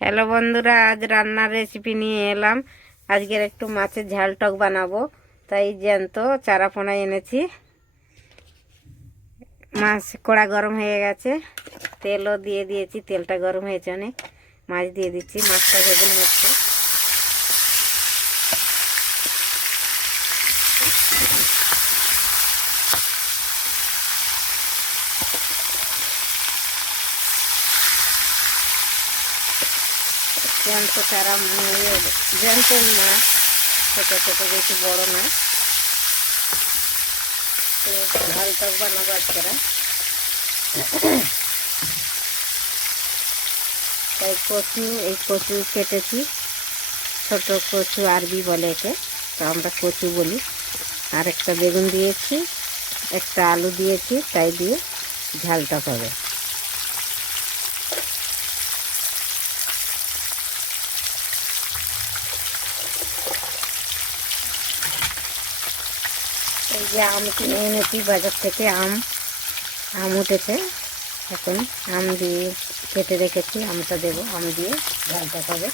Hello বন্ধুরা, আজ রান্নার রেসিপি নিয়ে এলাম। আজকের একটু মাছের ঝাল টক বানাবো, তাই জ্যান্ত চারাপোনা এনেছি। মাছ কড়া গরম হয়ে গেছে, তেলও দিয়ে দিয়েছি, তেলটা গরম হয়েছে অনেক। মাছ দিয়ে দিচ্ছি, মাছটা ভেজে নিচ্ছি। জ্যান্ত জ্যান্ত মাছ, ছোটো ছোটো, বেশি বড় না। ঝাল টক বানাবো আজকেরা। তাই কচু কেটেছি, ছোট কচু আরবি বলে একে, তো আমরা কচু বলি। আর একটা বেগুন দিয়েছি, একটা আলু দিয়েছি, তাই দিয়ে ঝালটা হবে। এই যে আম কিনে এনেছি বাজার থেকে, আম উঠেছে এখন। আম দিয়ে কেটে রেখেছি, আমটা দেবো, আম দিয়ে ঝালটা হবে।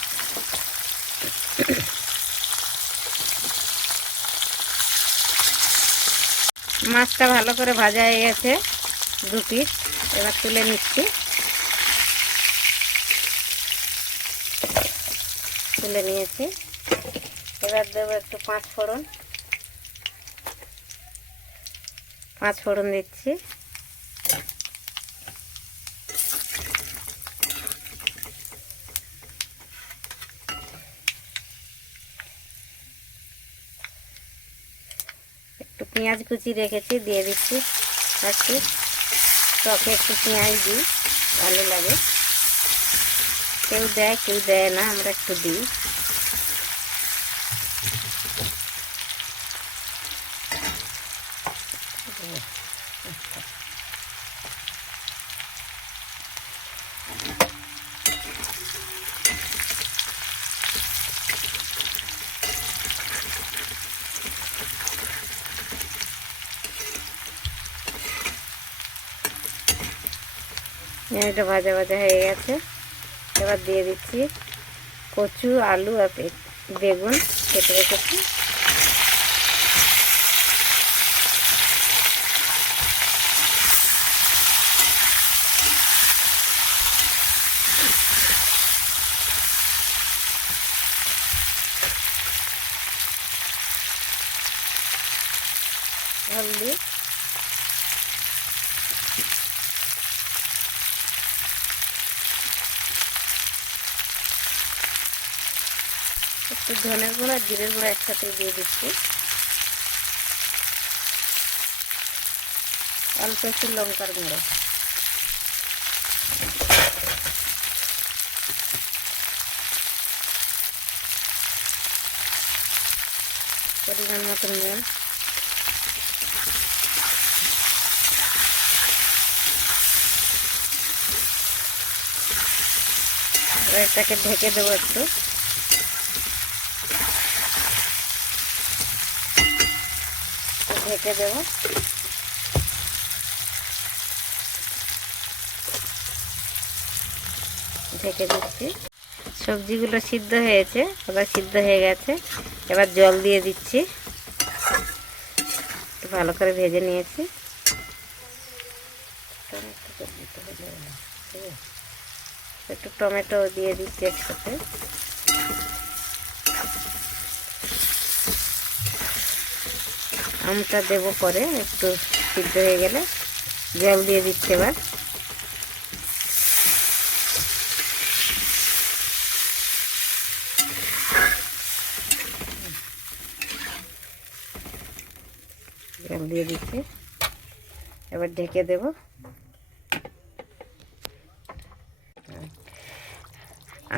মাছটা ভালো করে ভাজা হয়ে গেছে, 2 পিস। এবার তুলে নিচ্ছি, তুলে নিয়েছি। এবার দেবো একটু পাঁচ ফোড়ন দিচ্ছি। একটু পেঁয়াজ কুচি রেখেছি, দিয়ে দিচ্ছি। একটু টকে একটু পেঁয়াজ দিই, ভালো লাগে। কেউ দেয় কেউ দেয় না, আমরা একটু দিই। এটা ভাজা ভাজা হয়ে গেছে। এবার দিয়ে দিচ্ছি কচু, আলু আর বেগুন কেটে রেখেছি। হলদি, একটু ধনের গুঁড়া, জিরের গুঁড়া একসাথে দিয়ে দিচ্ছি। অল্প একটু লঙ্কার গুঁড়ো। পরিমাণ মতন নুন। এটাকে ঢেকে দেবো একটু। ঢেকে দেবো। ঢেকে দিচ্ছি। সবজিগুলো সিদ্ধ হয়েছে, ওটা সিদ্ধ হয়ে গেছে। এবার জল দিয়ে দিচ্ছি, একটু ভালো করে ভেজে নিয়েছি। একটু টমেটো দিয়ে দিচ্ছি একসাথে। আমটা দেবো পরে, একটু সিদ্ধ হয়ে গেলে। জল দিয়ে দিচ্ছি এবার। জল দিয়ে দিচ্ছি, এবার ঢেকে দেব।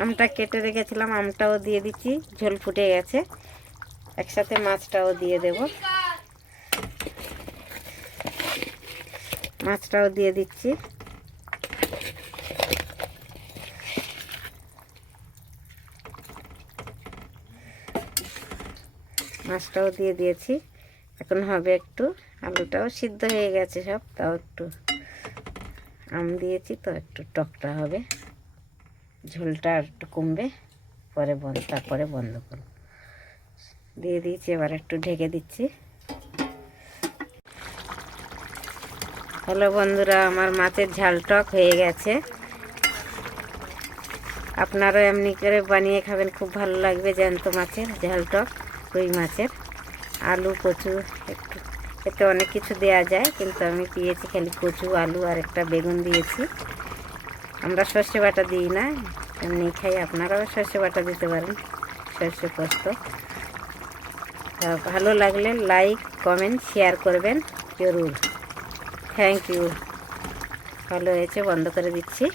আমটা কেটে রেখেছিলাম, আমটাও দিয়ে দিচ্ছি। ঝোল ফুটে গেছে, একসাথে মাছটাও দিয়ে দেব। মাছটাও দিয়ে দিচ্ছি। মাছটাও দিয়ে দিয়েছি। এখন হবে একটু, আলুটাও সিদ্ধ হয়ে গেছে সব, তাও একটু আম দিয়েছি তো একটু টকটা হবে। ঝোলটা আর একটু কমবে, পরে তারপরে বন্ধ করব। দিয়ে দিয়েছি, এবার একটু ঢেকে দিচ্ছি। হ্যালো বন্ধুরা, আমার মাছের ঝাল টক হয়ে গেছে। আপনারা এমনি করে বানিয়ে খাবেন, খুব ভালো লাগবে। জ্যান্ত মাছের ঝাল টক, রুই মাছের। আলু কচু একটু, এতে অনেক কিছু দেয়া যায়, কিন্তু আমি দিয়েছি খালি কচু, আলু আর একটা বেগুন দিয়েছি। আমরা সর্ষে বাটা দিই না, এমনি খাই। আপনারাও সর্ষে বাটা দিতে পারেন, সর্ষে পোস্ত। ভালো লাগলে লাইক, কমেন্ট, শেয়ার করবেন জরুর। Thank you. ভালো হয়েছে, বন্ধ করে দিচ্ছি।